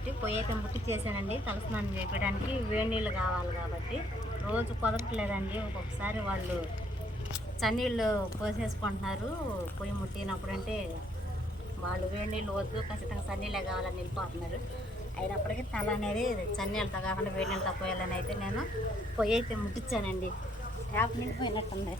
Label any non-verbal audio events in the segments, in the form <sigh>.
కాబట్టి పొయ్యి అయితే ముట్టించేసానండి తలస్నానం చేయడానికి వేడి నీళ్ళు కావాలి కాబట్టి. రోజు కుదరట్లేదండి. ఒక్కొక్కసారి వాళ్ళు చన్నీళ్ళు పోసేసుకుంటున్నారు. పొయ్యి ముట్టినప్పుడు అంటే వాళ్ళు వేడి నీళ్ళు వద్దు ఖచ్చితంగా చన్నీళ్ళే కావాలని వెళ్ళిపోతున్నారు. అయినప్పటికీ తల అనేది చన్నీళ్ళతో కాకుండా వేడి నీళ్ళతో పోయాలని అయితే నేను పొయ్యి అయితే ముట్టించానండి యాప్ నిండిపోయినట్టుంది.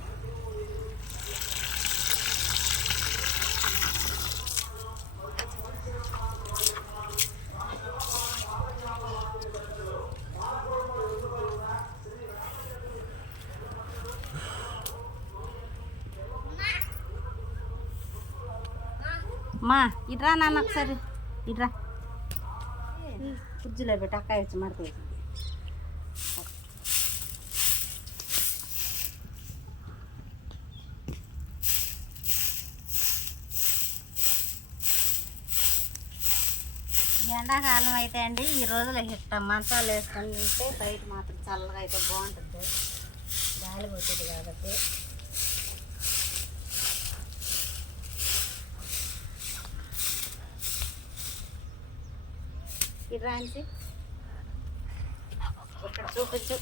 మా ఇట్రా నాన్న ఒకసారి. ఇట్రా. ఫ్రిడ్జ్లో పెట్టి అక్క వచ్చి మడత ఎండాకాలం అయితే అండి ఈ రోజులో హిట్ట మంచాలు వేసుకొని తింటే బయట మాత్రం చల్లగా అయితే బాగుంటుంది. గాలి పోతుంది కాబట్టి. ఇరాంచి ఇక్కడ చూపించు.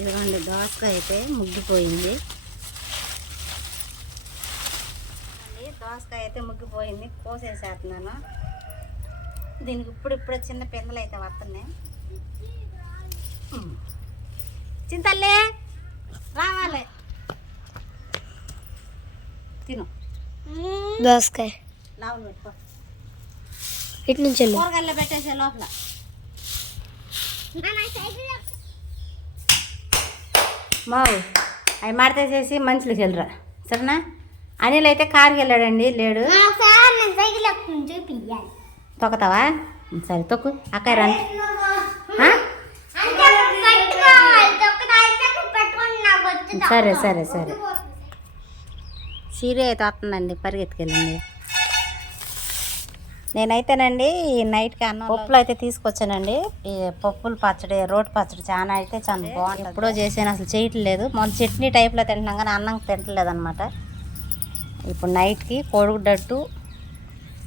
ఇదిగోండి దోసకాయ అయితే ముగ్గిపోయింది. అండి, దోసకాయ అయితే ముగ్గిపోయింది. కోసేసేస్తున్నాను. దీనికి ఇప్పుడు ఇప్పుడు చిన్న పిల్లలు అయితే వస్తున్నాయి చింతల్లే రావాలి. తిను. దోసకాయ. లావులు పెట్టుకో. ఇటు నుంచి వెళ్ళు కూరగాయల్లో పెట్టేసే లోపల. మావు అవి మడతేసేసి మనుషులకి వెళ్ళరా. సరేనా? అనిల్ అయితే కారుకి వెళ్ళాడండి లేడు. తొక్కతావా? సరే తొక్కు. అక్కయ్య రండి ఆ? సరే సరే సరే. సీరియా అయితే వస్తుందండి పరిగెత్తుకెళ్ళండి. నేనైతేనండి ఈ నైట్కి అన్నం పప్పులు అయితే తీసుకొచ్చానండి. ఈ పప్పులు పచ్చడి రోటి పచ్చడి చాలా అయితే చాలా బాగుంటుంది. ఎప్పుడో చేసాను అసలు చేయట్లేదు. మొన్న చట్నీ టైప్లో తింటున్నాం కానీ అన్నం తింటలేదు అనమాట ఇప్పుడు నైట్కి కోడిగుడ్డట్టు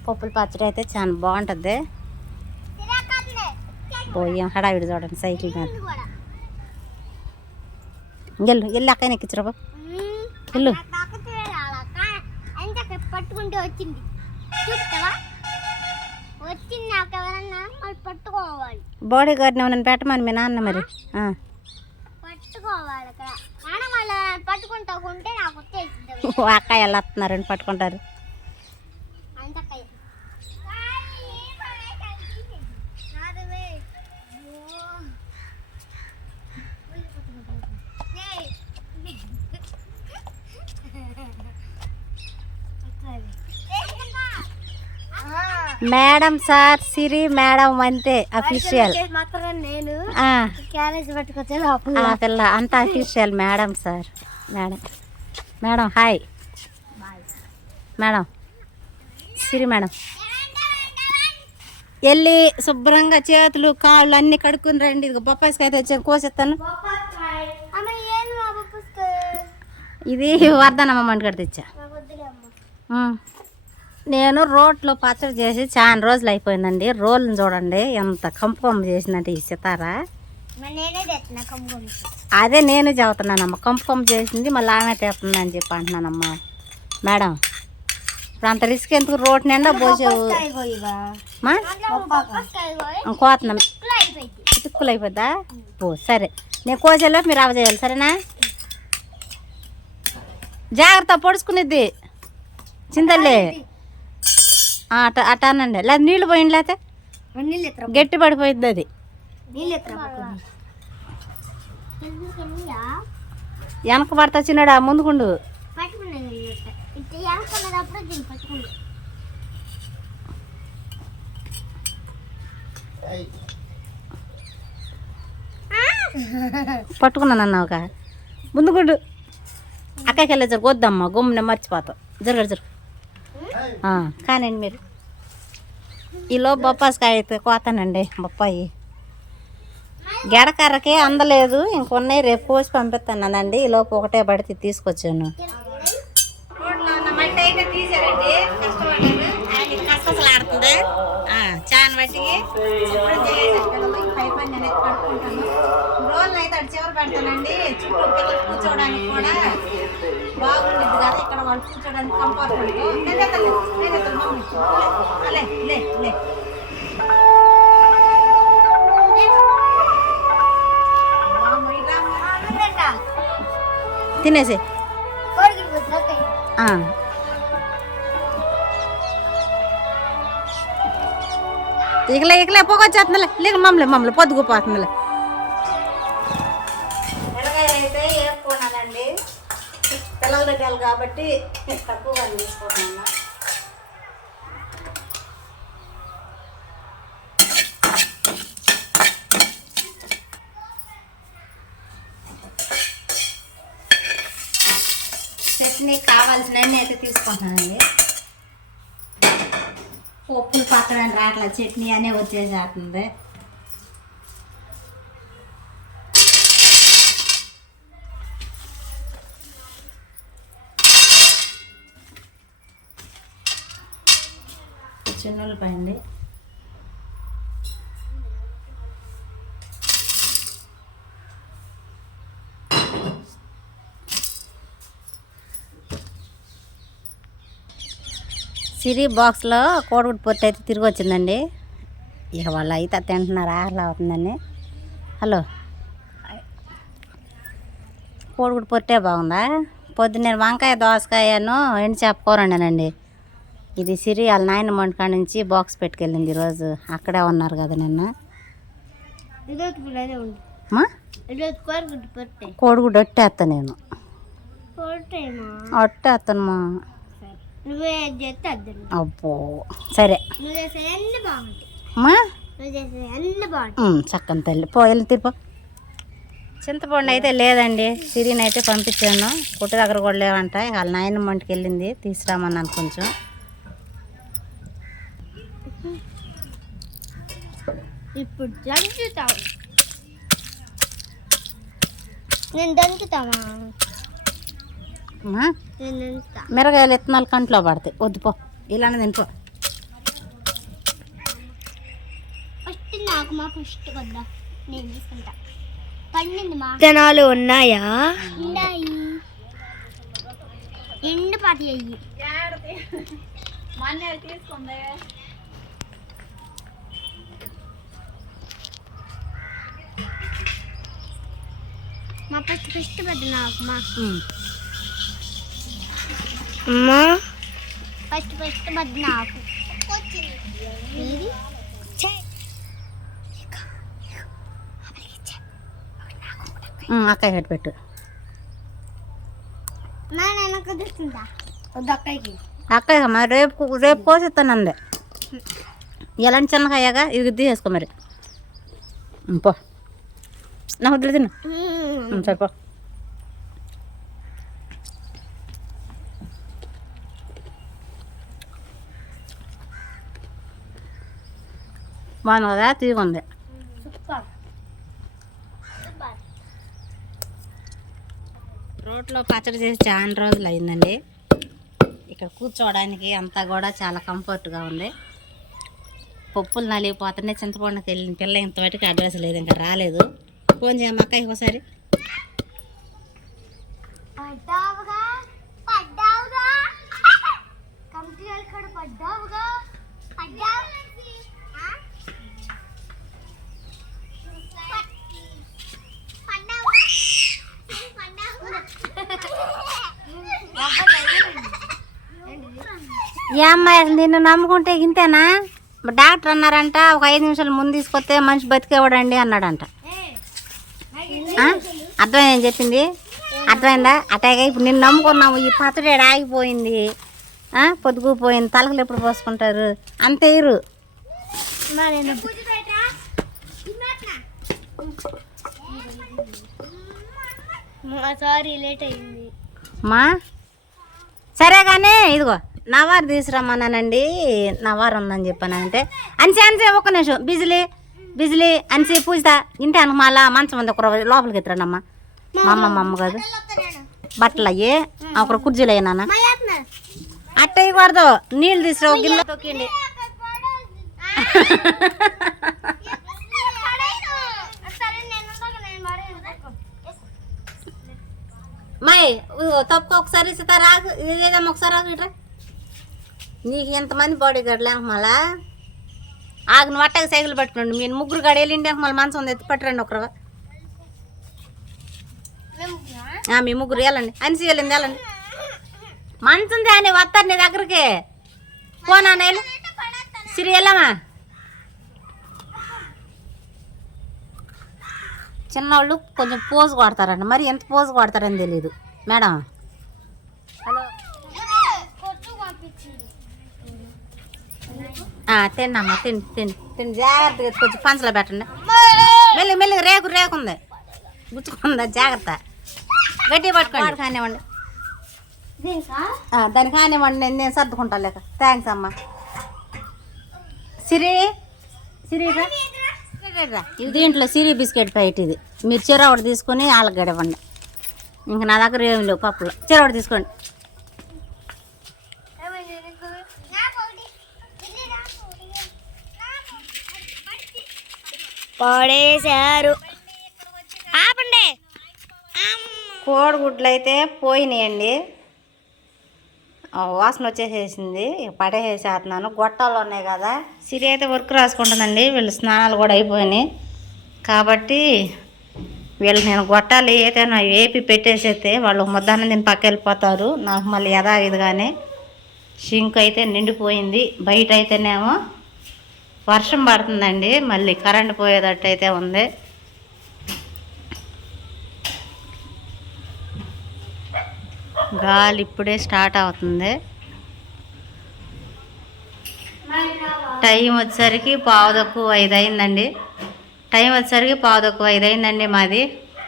పప్పుల పచ్చడి అయితే చాలా బాగుంటుంది. పోయాం హడావిడి చూడండి సైకిల్ మీద. వెళ్ళు వెళ్ళి అక్కని ఎక్కించరా బాబు వెళ్ళు. పట్టుకుంటే వచ్చింది. చూస్తావా? వచ్చింది నాకు ఎవరన్నా మరి పట్టుకోవాలి. బాడీ గార్డ్ని ఏమన్నా పెట్టమని మీ నాన్న మరి? ఆ. పట్టుకోవాలి అక్కడ. నాన్న వాళ్ళ పట్టుకుంటాకుంటే నాకు వచ్చేసింది. ఓ అక్క వెళ్ళొస్తున్నారండి పట్టుకుంటారు. మేడం సార్ సిరి మేడం అంతే అఫీషియల్ నేను. క్యారేజ్ పట్టుకొచ్చే ఆ లోపల పిల్ల అంత official madam sir. Madam. Madam hi. Madam. Siri madam. వెళ్ళి శుభ్రంగా చేతులు కాళ్ళు అన్ని కడుక్కుని రండి. ఇదిగో బొప్పాయికాయ తెచ్చాను కోసిస్తాను. అమ్మ ఏం మా పుస్తకం ఇది వర్ధనమ్మ మంటగడ తెచ్చా నాకు వద్దులే అమ్మ ఉమ్. నేను రోట్లో పచ్చడి చేసి చాలా రోజులు అయిపోయిందండి. రోల్ని చూడండి ఎంత కంపు కంపు చేసిందంటే ఈ సితారా. అదే నేను చెబుతున్నానమ్మ కంపు కంపు చేసింది మళ్ళీ ఆమె తెస్తుందని చెప్పి అంటున్నానమ్మా. మేడం ఇప్పుడు అంత రిస్క్ ఎందుకు? రోడ్ నిండా పోసావు మా? కోతున్నాం చిక్కులు అయిపోద్దా? ఓ సరే. నేను కోసేలో మీరు అవ చేయాలి సరేనా? జాగ్రత్త పొడుచుకునేది చింతలే అట అనండి లేదా నీళ్ళు పోయింది లేకపోతే గట్టి పడిపోయింది అది. వెనక పడతా చిన్నాడు ఆ ముందుకుండు పట్టుకున్నాను అన్నావుగా ముందుకుండు. అక్కడికి వెళ్ళే జరుగు వద్దమ్మా గుమ్మని మర్చిపోతావు జరగడు జరుగు. కానండి మీరు. ఈలో బొప్పాసికాయ అయితే కోతానండి బొప్పాయి. గెడకర్రకి అందలేదు ఇంకొన్నాయి రేపు కోసి పంపిస్తానండి ఈలోపు ఒకటే పడితే తీసుకొచ్చాను. రోడ్లో ఉన్న మట్టి అయితే తీసారండి కష్టపడ్డారు ఆయన కష్టసలాడుతుంది చాన్ బట్టి శుభ్రం చేసేసారు పిల్లలు ఈ పై పని అనేది కడుక్కుంటాను రోజులు అయితే అటు చివరి పెడతానండి. చుట్టూ పిల్లలు కూర్చోవడానికి కూడా. బాగుండిద్ది కదా ఇక్కడ వాళ్ళు కూర్చోడానికి కంఫర్టబుల్ నేనే తల్లి నేనే తల్లి మమ్మీ. లే లే లే వామ్మో, ఇలా తినేసి. ఇకలే ఇకలే పొగొచ్చేస్తుందిలే. లేక మమ్మల్ని మమ్మల్ని పొద్దుకుపోతుందిలే అయితే వేపుకున్నానండి పిల్లల దగ్గర కాబట్టి తక్కువగా తీసుకుంటున్నాను చట్నీ కావాల్సినవన్నీ అయితే తీసుకుంటున్నానండి. పప్పులు పక్కన రాట్ల చట్నీ అనే వచ్చేసేస్తుంది. చిన్నపాయ అండి సిరి బాక్స్లో కోడిగుడ్డు పొత్తి అయితే తిరిగి వచ్చిందండి. ఇక వాళ్ళు అయితే తింటున్నారు ఆకలి అవుతుందని. హలో. కోడిగుడ్డు పొట్టే బాగుందా? పొద్దున్న వంకాయ దోసకాయను ఎండి చెప్పకూరండానండి ఇది సిరి వాళ్ళ నాయన వంటకాడ నుంచి బాక్స్ పెట్టుకెళ్ళింది ఈరోజు. అక్కడే ఉన్నారు కదా నిన్న. కోడిగుడ్డు ఒట్టేస్తా నేను. పొట్టేమా. ఒట్టేస్తాను మా నువ్వే చేస్తే అద్దరు అబ్బో. సరే. చక్కని తల్లి. పో వెళ్ళి తిరిపో. చింతపండు అయితే లేదండి. సిరిని అయితే పంపించాను. పుట్టి దగ్గర కూడా లేవంట. వాళ్ళ నాయనమ్మ ఇంటికి వెళ్ళింది. తీసుకురామన్నాను కొంచెం. ఇప్పుడు దంచుతావు నేను దంచుతావా అమ్మా, నేను దంచుతా మిరగాయలు ఇత్తనాలు కంట్లో పడతాయి. వద్దు పో. ఇలానే తినిపో ఫస్ట్ నాకు మా ఫస్ట్ వద్దా? నేను తీసుకుంటా. పండింది మా. విత్తనాలు ఉన్నాయా? ఉన్నాయి. ఎండు పాటి అయ్యి. <laughs> మా ఫస్ట్ ఫస్ట్ పెద్ద నాకు మా ఉమ్. అమ్మా? ఫస్ట్ ఫస్ట్ ఏది? ఉమ్, అక్కయ్య కట్టి పెట్టు. వద్దు అక్కయ్య మరి రేపు రేపు కోసిస్తానంది ఎలాంటి చిన్నకాయగా ఇది తీసేసుకో మరి. పో. నా ఉమ్, సరిపో. బాగుంది కదా తీగుంది రోట్లో పచ్చడి చేసి చాలా రోజులు అయిందండి. ఇక్కడ కూర్చోవడానికి అంతా కూడా చాలా కంఫర్ట్గా ఉంది. పప్పులు నలిగిపోతున్నాయి. చింతపండుకి వెళ్ళిన పిల్ల ఇంతవరకు అడ్రస్ లేదు ఇంకా రాలేదు. ఫోన్ చేయమ్మక్క ఇంకోసారి ఒకసారి. పడ్డావుగా? పడ్డావుగా? కూడా పడ్డావుగా? పడ్డావు? ఏ అమ్మాయి నిన్ను నమ్ముకుంటే ఇంతేనా? డాక్టర్ అన్నారంట ఒక ఐదు నిమిషాలు ముందు తీసుకొస్తే మనిషి బతికేవాడండి అన్నాడంట? అర్థమైంది ఏం చెప్పింది? అర్థమైందా? అట్లాగే ఇప్పుడు నిన్ను నమ్ముకున్నాము. ఈ పచ్చడి ఆగిపోయింది? పొద్దుకుపోయింది తలకలు ఎప్పుడు పోసుకుంటారు? అంతే ఇరు సారీ లేట్ అయింది. మా? సరే కానీ ఇదిగో నా వారు తీసుకురమ్మన్నానండి నా వారు ఉందని చెప్పాను అంటే అనిసి అనిసి ఒక్క నిమిషం. బిజిలీ బిజిలీ అనిసి పూజా ఇంటి అనక మళ్ళా మంచం ఉంది ఒక లోపలికి ఎత్తురానమ్మా మా అమ్మ మా అమ్మ కాదు. బట్టలు అయ్యి ఒక కుర్చీలు అయ్యి నాన్న అట్ట ఇవ్వకూడదు నీళ్ళు తీసుకురా ఒక గిన్నె. తొక్కిండి మై తప్పుకో ఒకసారి ఇస్తా రాకు. ఇదేదమ్మా ఒకసారి రాకు ఇట్రా. నీకు ఎంతమంది బాడీ గార్డులు మళ్ళా ఆగు నువ్వు అట్టగా సైకిల్ పట్టుకోండి మీరు ముగ్గురు గాడి వెళ్ళిండి మళ్ళీ మంచం ఉంది. ఎత్తి పట్టురండి ఒకరు. మీ ముగ్గురు వెళ్ళండి. అనిసి వెళ్ళింది వెళ్ళండి. మంచుంది అని వస్తారు నీ దగ్గరికి? పోనా నేను సిరి వెళ్ళమ్మా. చిన్నవాళ్ళు కొంచెం పోజు కొడతారండి మరి ఎంత పోజు కొడతారని తెలియదు మేడం. హలో. ఆ, తిన్నమ్మా తిండి తిండి తిండి జాగ్రత్తగా కొంచెం పంచలో పెట్టండి. మెల్లి మెల్లి రేకు రేకుంది. గుచ్చుకుందా జాగ్రత్త. గట్టి పట్టుకోండి. కానివ్వండి. ఆ, దాన్ని కానివ్వండి నేను నేను సర్దుకుంటాను లేక. థ్యాంక్స్ అమ్మా. సిరి సిరి రా. రా. ఇది దీంట్లో సిరి బిస్కెట్ ప్యాకెట్ ఇది. మీరు చీర ఒకటి తీసుకొని వాళ్ళకి గడవండి. ఇంకా నా దగ్గర ఏమి లేవు పప్పులు. చీర ఒకటి తీసుకోండి. పడేశారు. కోడిగుడ్లు అయితే పోయినాయండి వాసన వచ్చేసేసింది. పడేసేస్తున్నాను గొట్టాలు ఉన్నాయి కదా. సిరి అయితే వర్క్ రాసుకుంటుందండి. వీళ్ళు స్నానాలు కూడా అయిపోయినాయి. కాబట్టి వీళ్ళు నేను గొట్టాలు అయితే నా వేపి పెట్టేసేస్తే వాళ్ళు ముద్దాన్ని నేను పక్క వెళ్ళిపోతారు. నాకు మళ్ళీ యథావిధిగానే షింక్ అయితే నిండిపోయింది. బయట అయితేనేమో వర్షం పడుతుందండి. మళ్ళీ కరెంట్ పోయేటట్టు అయితే ఉంది. గాలి ఇప్పుడే స్టార్ట్ అవుతుంది. టైం వచ్చేసరికి పావుదక్కు ఐదు అయిందండి టైం వచ్చేసరికి పావుదక్కు ఐదు అయిందండి మాది.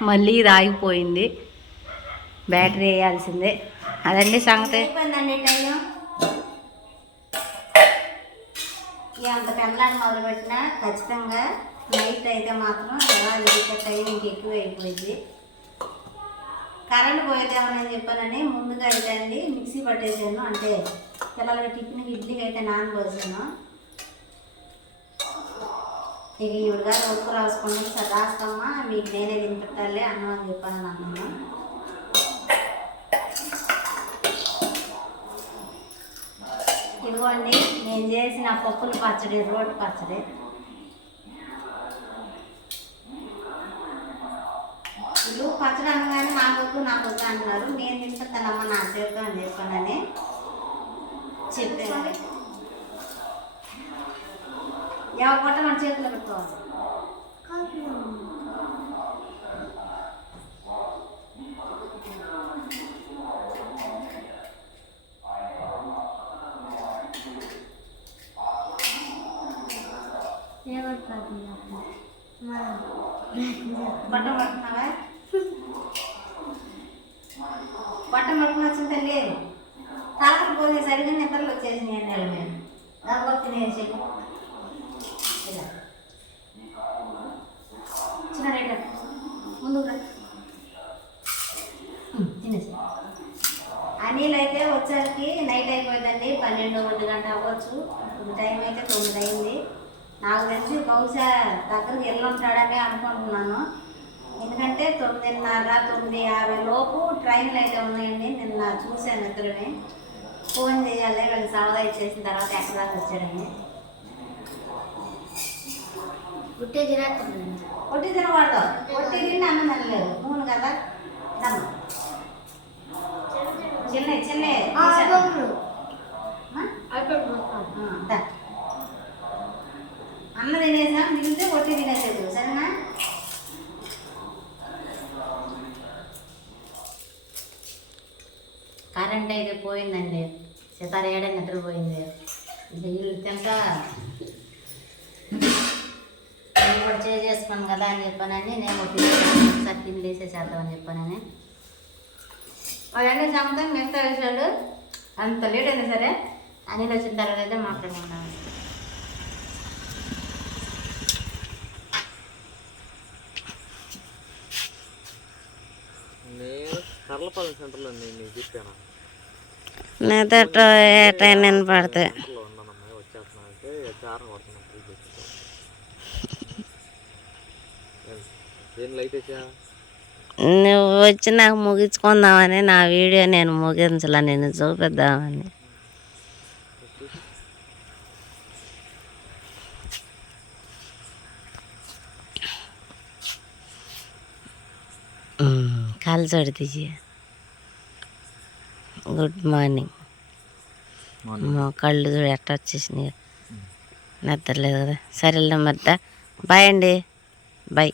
మళ్ళీ ఇది ఆగిపోయింది. బ్యాటరీ వేయాల్సిందే. అదండి సంగతి. ఎంత పెందలాన్ని మొదలుపెట్టినా ఖచ్చితంగా నైట్ అయితే మాత్రం ఎలా ఇదికే టైం ఇంక ఎక్కువ అయిపోయింది కరెంట్ పోయేదేమని చెప్పానని ముందుగా అయితే అండి మిక్సీ పట్టేసాను. అంటే పిల్లలకి టిఫిన్కి ఇడ్లీకి అయితే నానబోసాను. ఇక ఈవిడ ఉప్పు రాసుకుంటే సరే రాస్తామ్మా మీకు నేనే తినిపెట్టాలి అన్నం అని చెప్పాను అన్నాను ఇదిగోండి నేను చేసిన పప్పుల పచ్చడి రోడ్డు పచ్చడి. వీళ్ళు పచ్చడి అనగానే నాకు నాకు వద్దు అంటున్నారు నేను తింటానమ్మా నా చేతితో అని చెప్పానని చెప్పాను ఎవరి పొట్ట మన చేతిలో పెట్టుకోవాలి? బట్ట పడుతున్నావా బట్ట పడుకుని వచ్చింటే లేదు. తాకలు పోసేసరిగా నిద్రలు వచ్చేసి నేను నెల మీద దాకా తినేసి ఇలా. చిన్న రేట. ముందుకు రా. తినేసి అనిల్ అయితే వచ్చేసరికి నైట్ అయిపోయిందండి. పన్నెండు ఒంటి గంట అవ్వచ్చు. ఇప్పుడు టైం అయితే తొమ్మిది అయింది. నాకు తెలిసి బహుశా దగ్గరికి వెళ్ళి ఉంటాడని అనుకుంటున్నాను. ఎందుకంటే తొమ్మిదిన్నర తొమ్మిది యాభై లోపు ట్రైన్లు అయితే ఉన్నాయండి. నిన్న చూశాను ఇద్దరుని. ఫోన్ చేయాలి వీళ్ళు సవదా ఇచ్చేసిన తర్వాత ఎక్కడ దాకా వచ్చాడని గుట్టే తినేస్తుంది ఒట్టి తినకూడదు. ఒట్టి తిని అన్నం తినలేదు. నూనె కదా? దమ్ము చిన్న చిన్న అన్న తినేసాం మిగిలితే ఒట్టి తినేసేది సరేనా కరెంట్ అయితే పోయిందండి సితార ఏడే నిద్రపోయింది వీళ్ళు తింట నేను కూడా చేసుకున్నాను కదా అని చెప్పానని నేను ఒకసారి తిని వేసేసేద్దామని చెప్పానని. అవన్నీ సంగతం మిగతా విషయాలు అంత లేట్ అయినా సరే? అనిల్ వచ్చిన తర్వాత అయితే మాట్లాడుకుంటాం నేను కర్లపాలెం సెంటర్లో నేను చెప్పాను. నేతో ట్రైన్ పడితే. నువ్వు వచ్చి నాకు ముగించుకుందామని నా వీడియో నేను ముగించలా నేను చూపిద్దామని. కాలు చూడు తీసి గుడ్ మార్నింగ్. కళ్ళు చూడు ఎట్ట వచ్చేసినాయి. నిద్రలేదు కదా. సరేలే మరి బాయ్ అండి. బాయ్.